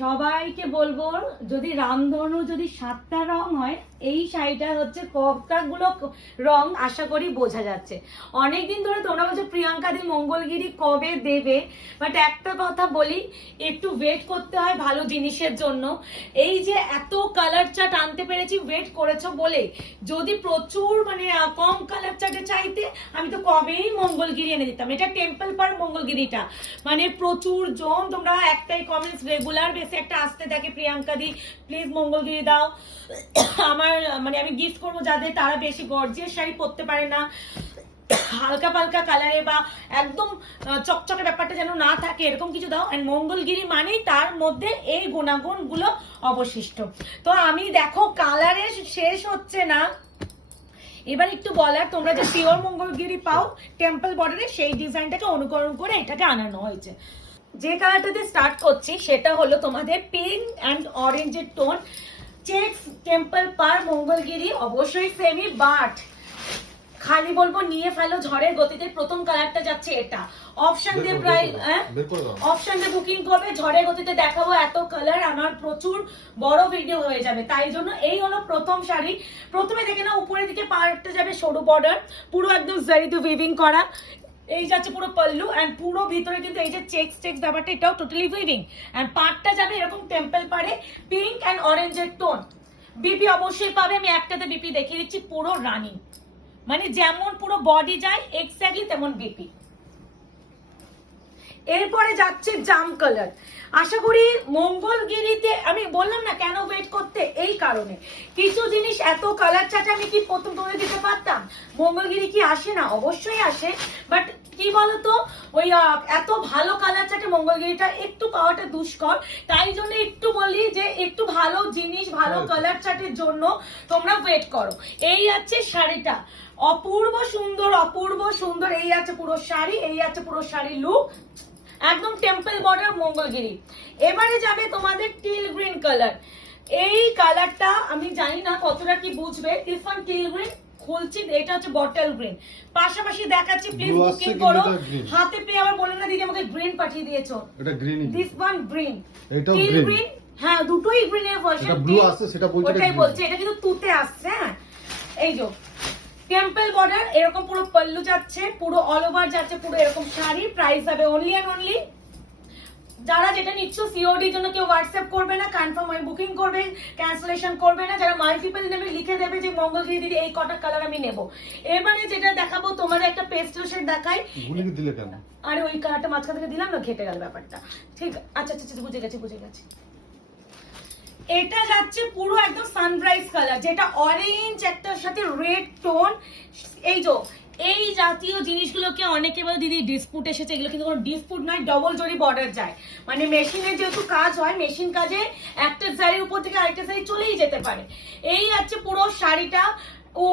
সবাইকে বলবো, যদি রামধনু যদি 7টা রং হয়, এই শাড়িটা হচ্ছে কতগুলো রং আশা করি বোঝা যাচ্ছে। অনেকদিন ধরে তোমরা বলছো প্রিয়াঙ্কা দি মঙ্গলগিরি কবে দেবে, বাট একটা কথা বলি, একটু ওয়েট করতে হয় ভালো জিনিসের জন্য। এই যে এত কালার চার্ট আনতে পেরেছি ওয়েট করেছো বলে, যদি প্রচুর মানে কম কালার চার্টে চাইতে আমি তো কবেই মঙ্গলগিরি এনে দিতাম। এটা টেম্পল পার মঙ্গলগিরিটা, মানে প্রচুর জন তোমরা একটাই কমেন্টস রেগুলার বেসে একটা আসতে থাকে, প্রিয়াঙ্কা দি প্লিজ মঙ্গলগিরি দাও। আমার মানে আমি গিফট করবো যাদের তারা বেশি গর্জিয়াস শাড়ি পরতে পারে না, হালকা পালকা কালারে বা একদম চকচকে ব্যাপারটা যেন না থাকে, এরকম কিছু দাও। এন্ড মঙ্গলগিরি মানেই তার মধ্যে এই গুণাগুণ গুলো অবশিষ্ট। তো আমি দেখো কালারে শেষ হচ্ছে না, এবার একটু বলার, তোমরা যে পিওর মঙ্গলগিরি পাও টেম্পল বর্ডারে, সেই ডিজাইনটাকে অনুকরণ করে এটাকে আনানো হয়েছে। যে কালারটাতে স্টার্ট করছি সেটা হলো তোমাদের পিঙ্ক অ্যান্ড অরেঞ্জের টোন, চেক্স টেম্পল পার মঙ্গলগিরি, অবশ্যই সেমি, বাট খালি বলবো নিয়ে ফেলো ঝড়ের গতিতে। প্রথম কালারটা যাচ্ছে এটা, অপশন দিয়ে প্রাইস অপশন দিয়ে বুকিং করবে, ঝড়ের গতিতে দেখাবো এত কালার, আমার প্রচুর বড় ভিডিও হয়ে যাবে, তাই জন্য এই হলো প্রথম শাড়ি। প্রথমে দেখে না উপরের দিকে পার্টটা যাবে সরু বর্ডার, পুরো একদম জারিতে উইভিং করা, এই যাচ্ছে পুরো পল্লু, এন্ড পুরো ভিতরে কিন্তু এই যে চেক্স চেক্স ব্যাপারটা এটাও টোটালি উইভিং, এন্ড পার্টটা যাবে এরকম টেম্পল পারে পিঙ্ক এন্ড অরেঞ্জের টোন। বিপি অবশ্যই পাবে, আমি একটাতে বিপি দেখিয়ে দিচ্ছি, পুরো রানিং, মানে যেমন পুরো বডি যায় এক্স্যাক্টলি তেমন বিপি। এরপরে যাচ্ছে জাম কালার। আশা করি মঙ্গলগিরিতে, আমি বললাম না কেন ওয়েট করতে, এই কারণে কিছু জিনিস এত কালার চাটে আমি কি প্রথম তুলে দিতে পারতাম? মঙ্গলগিরি কি আসে না? অবশ্যই আসে, বাট কি বলতো ওই এত ভালো কালার চাটে মঙ্গলগিরিটা একটু পাওয়াটা দুষ্কর, তাই জন্য একটু বলি যে একটু ভালো জিনিস ভালো কালার চাটের জন্য তোমরা ওয়েট করো। এই আছে শাড়িটা, অপূর্ব সুন্দর অপূর্ব সুন্দর, এই আছে পুরো শাড়ি, এই আছে পুরো শাড়ি লুক, একদম টেম্পল বর্ডার মঙ্গলগিরি। এবারে যাবে তোমাদের টিল গ্রিন কালার। এই কালারটা আমি জানি না কতটা কি বুঝবে, দিস ওয়ান টিল গ্রিন খুলছি, এটা হচ্ছে বটল গ্রিন, পাশাপাশি দেখাচ্ছি, প্লিজ বুকিং করো। হাতে পেয়ে আবার বলে না দিদি আমাকে গ্রিন পাঠিয়ে দিয়েছো, এটা green, this one green, till green, হ্যাঁ দুটোই গ্রিনের ভার্সন, এটা ব্লু আছে সেটা বলতে, ওটাই বলছি, এটা কিন্তু তুতে আসছে। হ্যাঁ এই যে টেম্পল বর্ডার, এরকম পুরো পল্লু যাচ্ছে, পুরো অল ওভার যাচ্ছে, পুরো এরকম শাড়ি। প্রাইস হবে অনলি এন্ড অনলি, যারা যেটা নিচ্ছ সিওডির জন্য কেউ হোয়াটসঅ্যাপ করবে না, কনফার্ম হয়ে বুকিং করবে, ক্যান্সেলেশন করবে না। যারা মাল্টিপল নেবে লিখে দেবে যে মঙ্গলগিরি দিদি এই কটা কালার আমি নেব। এবারে যেটা দেখাবো তোমাদের একটা পেস্টেল শেড দেখাই, গুলি দিলে কেন? আরে ওই কালারটা মাঝখান থেকে দিলাম না, ঘেটে গেল ব্যাপারটা, ঠিক আচ্ছা আচ্ছা বুঝে গেছি বুঝে গেছি। এটা যাচ্ছে পুরো একদম সানরাইজ কালার, যেটা অরেঞ্জ একটার সাথে রেড টোন। এই যে এই জাতীয় জিনিসগুলোকে অনেকে বলে দিদি ডিসপুট এসেছে, এগুলো কিন্তু কোনো ডিসপুট নয়, ডবল জরি বর্ডার যায়, মানে মেশিনের যেহেতু কাজ হয়, মেশিন কাজে একটা শাড়ির উপর থেকে আরেকটা শাড়ি চলেই যেতে পারে। এই আছে পুরো শাড়িটা, ও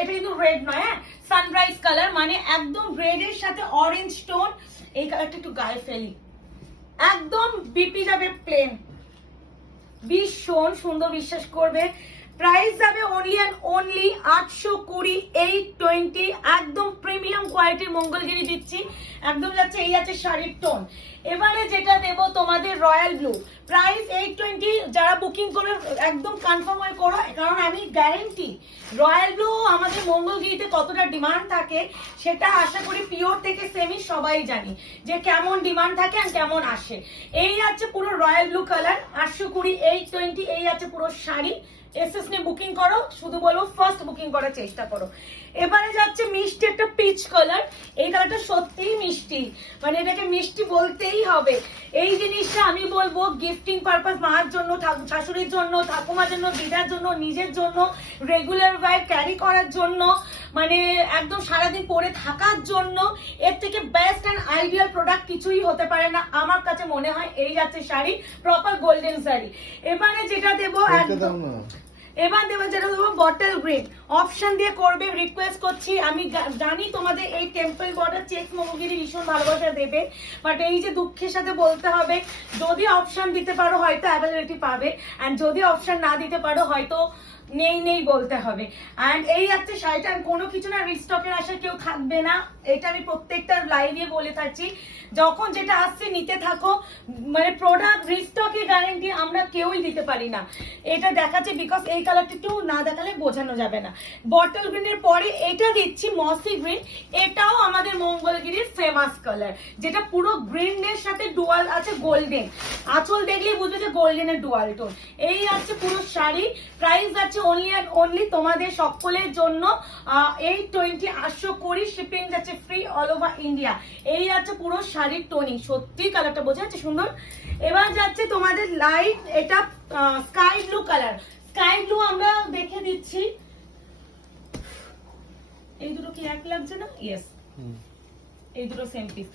এটা কিন্তু রেড নয়, হ্যাঁ সানরাইজ কালার, মানে একদম রেডের সাথে অরেঞ্জ টোন। এই কালারটা একটু গায়ে ফেলি, একদম বিপি যাবে প্লেন, ভীষণ সুন্দর, বিশ্বাস করবে। প্রাইস যাবে অনলি এন্ড অনলি 820, 820, একদম প্রিমিয়াম কোয়ালিটির মঙ্গলগিরি দিচ্ছি, একদম যাচ্ছে। এই আছে শাড়ির টোন। এবারে যেটা দেবো তোমাদের রয়্যাল ব্লু, প্রাইস 820, যারা বুকিং করে একদম কনফার্ম হয়ে করো, কারণ আমি গ্যারেন্টি রয়্যাল ব্লু আমাদের মঙ্গলগিরিতে কতটা ডিমান্ড থাকে সেটা আশা করি পিওর থেকে সেমি সবাই জানি যে কেমন ডিমান্ড থাকে আর কেমন আসে। এই আছে পুরো রয়্যাল ব্লু কালার, 820, 820, এই আছে পুরো শাড়ি। এসএস নিয়ে বুকিং করো, শুধু বলবো ফার্স্ট বুকিং করার চেষ্টা করো। এবারে যাচ্ছে মিষ্টি একটা পিচ কালার, এই কালারটা সত্যিই মিষ্টি, মানে এটাকে মিষ্টি বলতেই হবে। এই জিনিসটা আমি বলবো গিফটিং পারপাস, মার জন্য, শাশুড়ির জন্য, ঠাকুমার জন্য, দিদার জন্য, নিজের জন্য, রেগুলার ওয়ার ক্যারি করার জন্য, মানে একদম সারাদিন পরে থাকার জন্য, এর থেকে বেস্ট অ্যান্ড আইডিয়াল প্রোডাক্ট কিছুই হতে পারে না আমার কাছে মনে হয়। এই যাচ্ছে শাড়ি, প্রপার গোল্ডেন শাড়ি। এবারে যেটা দেবো একদম, এবার দেবো যেটা দেবো বটল গ্রিন, অপশন দিয়ে করবে, রিকোয়েস্ট করছি। আমি জানি তোমাদের এই টেম্পল বর্ডার চেক্স মঙ্গলগিরি ভীষণ ভালোবাসা দেবে, বাট এই যে দুঃখের সাথে বলতে হবে, যদি অপশন দিতে পারো হয়তো অ্যাভেলেবিলিটি পাবে, অ্যান্ড যদি অপশন না দিতে পারো হয়তো নেই নেই বলতে হবে। অ্যান্ড এই হচ্ছে শাড়িটা, কোনো কিছু না রিস্টকের আশা কেউ থাকবে না, এটা আমি প্রত্যেকটা লাইভে বলে থাকছি। যখন যেটা আসছে নিতে থাকো, মানে প্রোডাক্ট রিস্টকের গ্যারান্টি আমরা কেউই দিতে পারি না। এটা দেখাচ্ছে বিকজ এই কালারটা একটু না দেখালে বোঝানো যাবে না। বটল গ্রিনের পরে এটা দিচ্ছি মসি গ্রিন, এটাও আমাদের মঙ্গলগিরির ফেমাস কালার, যেটা পুরো গ্রিনের সাথে ডুয়াল আছে গোল্ডেন। আঁচল দেখলেই বুঝবে যে গোল্ডেনের ডুয়াল টোন। এই আছে পুরো শাড়ি, প্রাইস আছে অনলি অ্যান্ড অনলি তোমাদের সকলের জন্য 820। 820 শিপিং যাচ্ছে ফ্রি অল ওভার ইন্ডিয়া। এই আছে পুরো শাড়ির টোনিং, সত্যি কালারটা বোঝা যাচ্ছে সুন্দর। এবার যাচ্ছে তোমাদের লাইট, এটা sky blue colour. Sky blue আমরা দেখে দিচ্ছি, এই দুটো কি এক লাগছে না? ইয়েস, এই দুটো সেম পিস।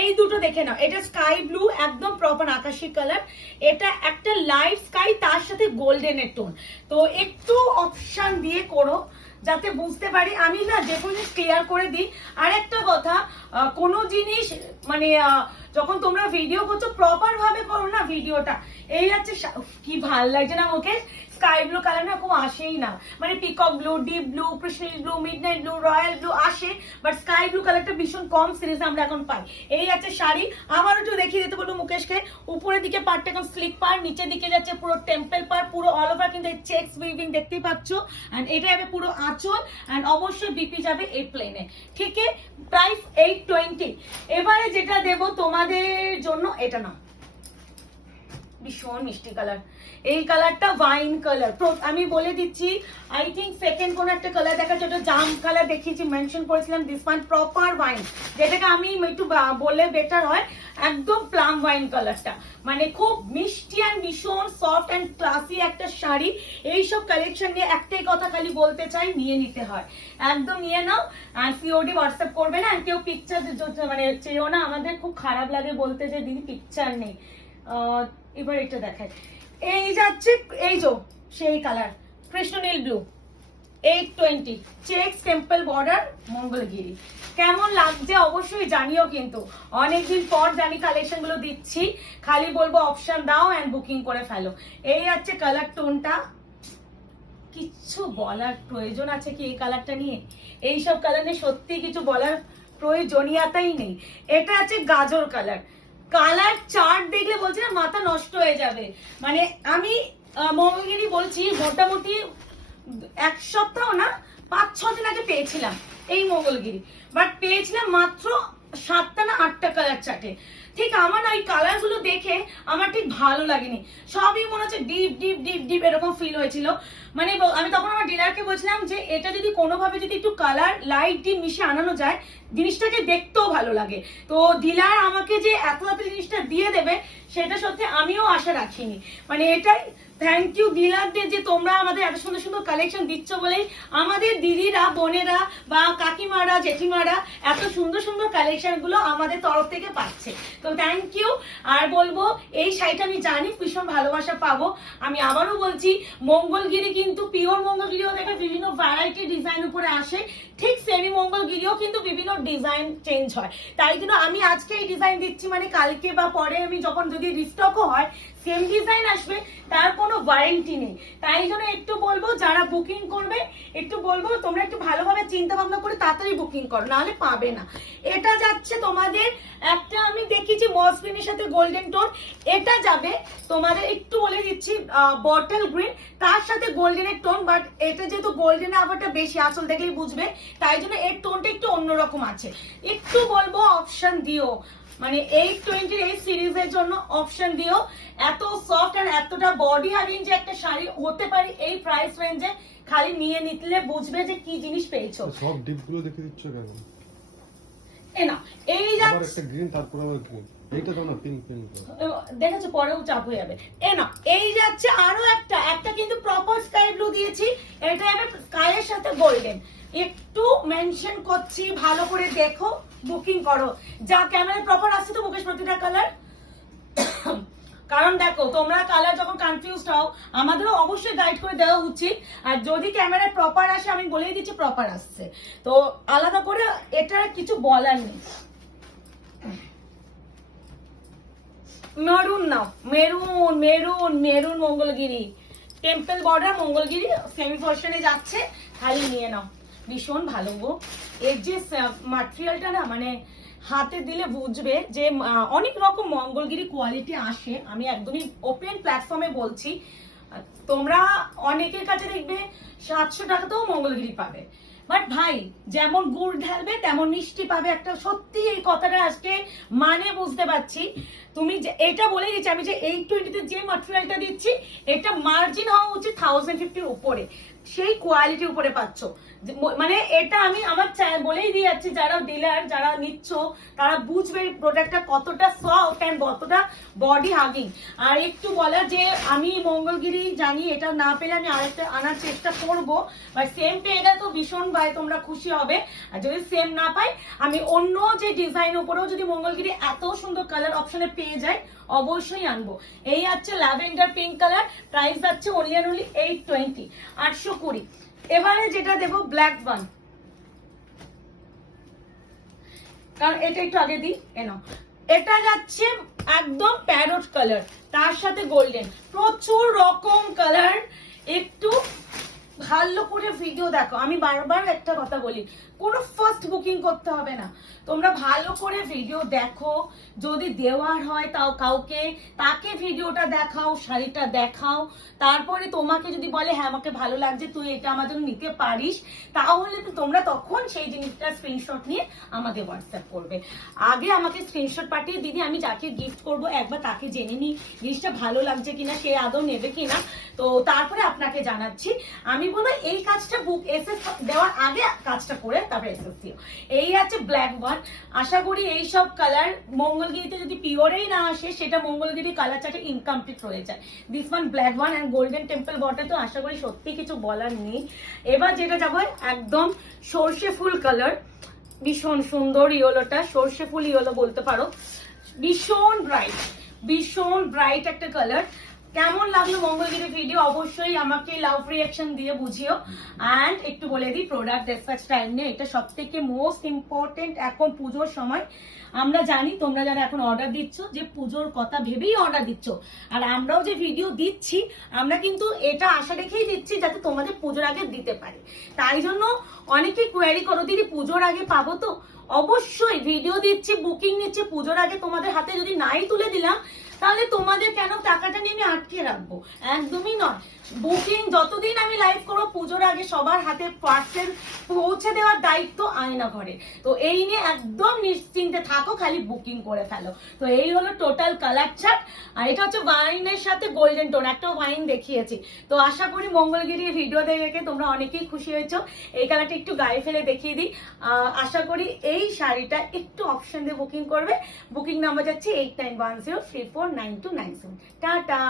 এই দুটো দেখে নাও, এটা স্কাই ব্লু একদম প্রপার আকাশী কালার, এটা একটা লাইট স্কাই তার সাথে গোল্ডেনের টোন। তো একটু অপশন দিয়ে করো যাতে বুঝতে পারি। আমি না যে কোনো জিনিস ক্লিয়ার করে দিই। আর একটা কথা, কোনো জিনিস মানে যখন তোমরা ভিডিও করছো প্রপার ভাবে করো না ভিডিওটা। এই হচ্ছে কি ভাল লাগছে না ওকে, স্কাই ব্লু কালার না খুব আসেই না, মানে পিকক ব্লু, ডিপ ব্লু, কৃষ্ণিল blue, midnight blue, royal blue আসে, বাট স্কাই ব্লু কালারটা ভীষণ কম সিরিজে আমরা এখন পাই। এই আছে শাড়ি, আবার একটু দেখিয়ে দিতে বলবো মুকেশকে। উপরের দিকে পার্টটা এখন স্লিক পার, নিচের দিকে যাচ্ছে পুরো টেম্পল পার, পুরো অল ওভার কিন্তু চেক্স উইভিং দেখতেই পাচ্ছ। এন্ড এটা যাবে পুরো আঁচল, এন্ড অবশ্যই বিপি যাবে এই প্লেনে। ঠিক আছে, প্রাইস 820। এবারে যেটা দেবো তোমাদের জন্য, এটা না ভীষণ মিষ্টি কালার, এই কালারটা ওয়াইন কালার। আমি বলে দিচ্ছি, আই থিঙ্ক সেকেন্ড কোন একটা কালার দেখাচ্ছে, ওটা জাম কালার দেখিয়েছি, মেনশন করেছিলাম দিস ওয়ান প্রপার ওয়াইন, যেটাকে আমি একটু বললে বেটার হয়, একদম প্লাম ওয়াইন কালারটা, মানে খুব মিষ্টি অ্যান্ড ভীষণ সফট অ্যান্ড ক্লাসি একটা শাড়ি। এইসব কালেকশন নিয়ে একটাই কথা খালি বলতে চাই, নিয়ে নিতে হয়, একদম নিয়ে নাও। আর সিওডি হোয়াটসঅ্যাপ করবে না, কেউ পিকচার মানে চেয়েও না, আমাদের খুব খারাপ লাগে বলতে যে দিদি পিকচার নেই। এবার এটা দেখায়, এই যাচ্ছে এই যে সেই কালার কৃষ্ণনীল blue, 820 checks temple border Mangalagiri. কেমন লাগছে অবশ্যই জানিও, কিন্তু অনেকদিন পর জানি কালেকশন গুলো দিচ্ছি, খালি বলবো অপশন দাও এন্ড বুকিং করে ফেলো। এই হচ্ছে কালার টোনটা, কিচ্ছু বলার প্রয়োজন আছে কি এই কালারটা নিয়ে? এইসব কালার নিয়ে সত্যি কিছু বলার প্রয়োজনীয়তাই নেই। এটা আছে গাজর কালার, কালার চার্ট দেখলে বলছি না মাথা নষ্ট হয়ে যাবে। মানে আমি মঙ্গলগিরি বলছি মোটামুটি এক সপ্তাহ না 5-6 দিন আগে পেয়েছিলাম এই মঙ্গলগিরি, বাট পেয়েছিলাম মাত্র 7টা না 8টা কালার চার্টে। ঠিক আমার না ওই কালার গুলো দেখে আমার ঠিক ভালো লাগেনি, সবই মনে হচ্ছে ডিপ ডিপ ডিপ ডিপ এরকম ফিল হয়েছিল। মানে আমি তখন আমার ডিলারকে বলছিলাম যে এটা যদি কোনোভাবে যদি একটু কালার লাইট ডিপ মিশিয়ে আনানো যায়, জিনিসটাকে দেখতেও ভালো লাগে। তো ডিলার আমাকে যে এত এত জিনিসটা দিয়ে দেবে সেটা সত্যি আমিও আশা রাখিনি। মানে এটাই থ্যাংক ইউ ডিলারদের, যে তোমরা আমাদের এত সুন্দর সুন্দর কালেকশন দিচ্ছ বলেই আমাদের দিদিরা, বোনেরা বা কাকিমারা, জেঠিমারা এত সুন্দর সুন্দর কালেকশন গুলো আমাদের তরফ থেকে পাচ্ছে। তো থ্যাংক ইউ। আর বলবো এই শাড়িটা আমি জানি ভীষণ ভালোবাসা পাবো। আমি আবারও বলছি, মঙ্গলগিরি কিন্তু পিওর মঙ্গলগিরিও দেখে বিভিন্ন ভ্যারাইটি ডিজাইন উপরে আসে, ঠিক সেমি মঙ্গলগিরিও কিন্তু বিভিন্ন ডিজাইন চেঞ্জ হয়। তাই জন্য আমি আজকে এই ডিজাইন দিচ্ছি, মানে কালকে বা পরে আমি যখন যদি রিস্টকও হয় সেম ডিজাইন আসবে, তার কোনো ওয়ারেন্টি নেই। তাই জন্য একটু বলবো যারা বুকিং করবে, একটু বলবো তোমরা একটু ভালোভাবে চিন্তা ভাবনা করে তাড়াতাড়ি বুকিং করো, নাহলে পাবে না। এটা যাচ্ছে তোমাদের একটা, আমি দেখিছি মসলিনের সাথে গোল্ডেন টোন, এটা যাবে তোমাদের একটু বলে দিচ্ছি বটল গ্রিন তার সাথে গোল্ডেনের টোন, বাট এটা যেহেতু গোল্ডেনের আবারটা বেশি, আসল দেখলেই বুঝবে, তাই জন্য এর টোনটা একটু অন্যরকম আছে। একটু বলবো অপশন দিও, মানে 820 এই সিরিজের জন্য অপশন দিও। এত সফট আর এতটা বডি হ্যাভিং যে একটা শাড়ি হতে পারে এই প্রাইস রেঞ্জে, খালি নিয়ে নিতলে বুঝবে যে কি জিনিস পেয়েছো। সব ডিপ গুলো দেখে দিচ্ছ কেন? না এই যাচ্ছে একটা গ্রিন, তারপর আবার গ্রিন, এইটা দাও না পিঙ্ক পিঙ্ক দেখেছো, পরেও চাপ হয়ে যাবে। না এই যাচ্ছে আরো একটা, একটা কিন্তু প্রপার স্কাই ব্লু দিয়েছি, এটা যাবে স্কাইয়ের সাথে গোল্ডেন। একটু মেনশন করছি, ভালো করে দেখো, বুকিং করো। যা ক্যামেরায় প্রপার আসছে তো মুকেশ প্রতিটা কালার, কারণ দেখো তোমরা কালার যখন কনফিউজড হও আমাদেরও অবশ্যই গাইড করে দেওয়া উচিত। আর যদি ক্যামেরায় প্রপার আসে আমি বলেই দিচ্ছি প্রপার আসছে, তো আলাদা করে এটা কিছু বলার নেই। মেরুন নাও, maroon maroon maroon Mangalagiri temple border Mangalagiri semi ভার্সনে যাচ্ছে, খালি নিয়ে নাও। ভীষণ ভালো গো, এর যে ম্যাটেরিয়ালটা না, মানে হাতে দিলে বুঝবে যে অনেক রকম মঙ্গলগিরি কোয়ালিটি আসে। আমি একদমই ওপেন প্ল্যাটফর্মে বলছি, তোমরা অনেকের কাছে দেখবে 700 টাকাতেও মঙ্গলগিরি পাবে, বাট ভাই যেমন গুড় ঢালবে তেমন মিষ্টি পাবে। একটা সত্যি এই কথাটা আজকে মানে বুঝতে পারছি। তুমি যে এটা বলে দিচ্ছি, আমি যে 820 তে যে ম্যাটেরিয়ালটা দিচ্ছি, এটা মার্জিন হওয়া উচিত 1050 উপরে, সেই কোয়ালিটির উপরে পাচ্ছ। মানে এটা আমি আমার বলেই দিয়ে যাচ্ছি, যারা ডিলার যারা নিচ্ছ তারা বুঝবে প্রোডাক্টটা কতটা সফট এন্ড কতটা বডি হাগিং। আর একটু বলা যে আমি মঙ্গলগিরি জানি, এটা না পেলে আমি আরেকটা আনার চেষ্টা করবো, বাট সেম পেয়ে গেলে তো ভীষণ ভাই তোমরা খুশি হবে। আর যদি সেম না পাই, আমি অন্য যে ডিজাইন উপরেও যদি মঙ্গলগিরি এত সুন্দর কালার অপশনে পেয়ে যাই, অবশ্যই আনবো। এই আছে ল্যাভেন্ডার পিঙ্ক কালার, প্রাইস আছে অনলি 820, 820। এবারে যেটা দেবো ব্ল্যাক ওয়ান, কারণ এটা একটু আগে দিই, এনো এটা যাচ্ছে একদম প্যারট কালার, তার সাথে গোল্ডেন, প্রচুর রকম কালার। একটু ভালো করে ভিডিও দেখো, আমি বারবার একটা কথা বলি, কোনো ফার্স্ট বুকিং করতে হবে না, তোমরা ভালো করে ভিডিও দেখো। যদি দেওয়ার হয় তাও কাউকে, তাকে ভিডিওটা দেখাও, শাড়িটা দেখাও, তারপরে তোমাকে যদি বলে হ্যাঁ আমাকে ভালো লাগছে, তুই এটা আমার জন্য নিতে পারিস, তাহলে তো তোমরা তখন সেই জিনিসটা স্ক্রিনশট নিয়ে আমাদের হোয়াটসঅ্যাপ করবে। আগে আমাকে স্ক্রিনশট পাঠিয়ে দিদি, আমি যাকে গিফট করব একবার তাকে জেনে নিই জিনিসটা ভালো লাগছে কিনা, সে আদৌ নেবে কিনা, তো তারপরে আপনাকে জানাচ্ছি। আমি বলবো এই কাজটা বুক এসএস দেওয়ার আগে কাজটা করে তারপরে এসএস দিও। এই আছে ব্ল্যাক ওয়ান, আশা করি এই সব কালার মঙ্গলগিরিতে যদি পিওরেই না আসে, সেটা মঙ্গলগিরি কালার চার্টে ইনকমপ্লিট হয়ে যায়। This one black one and golden temple বটে, তো আশা করি সত্যি কিছু বলার নেই। এবার যেটা যাবো একদম সর্ষে ফুল কালার, ভীষণ সুন্দর ইয়েলোটা, সর্ষে ফুল ইয়েলো বলতে পারো, ভীষণ ব্রাইট, ভীষণ ব্রাইট একটা কালার। কেমন লাগলো মঙ্গলগিরি ভিডিও অবশ্যই আমাকে লাভ রিয়াকশন দিয়ে বুঝিও। অ্যান্ড একটু বলে দিই প্রোডাক্ট ডিসপ্যাচ টাইম নিয়ে, এটা সব থেকে মোস্ট ইম্পর্টেন্ট এখন পুজোর সময়। আমরা জানি তোমরা যারা এখন অর্ডার দিচ্ছ যে পুজোর কথা ভেবেই অর্ডার দিচ্ছ, আর আমরাও যে ভিডিও দিচ্ছি আমরা কিন্তু এটা আশা রেখেই দিচ্ছি যাতে তোমাদের পুজোর আগে দিতে পারি। তাই জন্য অনেকে কোয়ারি করো দিদি পুজোর আগে পাবো তো, অবশ্যই ভিডিও দিচ্ছি, বুকিং নিচ্ছি, পুজোর আগে তোমাদের হাতে যদি নাই তুলে দিলাম তাহলে তোমাদের কেন টাকাটা নিয়ে আমি আটকে রাখবো, একদমই নয়। বুকিং যতদিন আমি লাইভ করবো পুজোর আগে সবার হাতে পার্সেল পৌঁছে দেওয়ার দায়িত্ব আয়না ঘরে, তো এই নিয়ে একদম নিশ্চিন্তে থাকো, খালি বুকিং করে ফেলো। তো এই হলো টোটাল কালার চার্ট, আর এটা হচ্ছে ওয়াইনের সাথে গোল্ডেন টোন, একটা ওয়াইন দেখিয়েছি। তো আশা করি মঙ্গলগিরির ভিডিও দেখে তোমরা অনেকেই খুশি হয়েছো। এই কালারটা একটু গায়ে ফেলে দেখিয়ে দিই। আশা করি এই শাড়িটা একটু অপশন দিয়ে বুকিং করবে। বুকিং নাম্বার যাচ্ছে 8910349297। টাটা।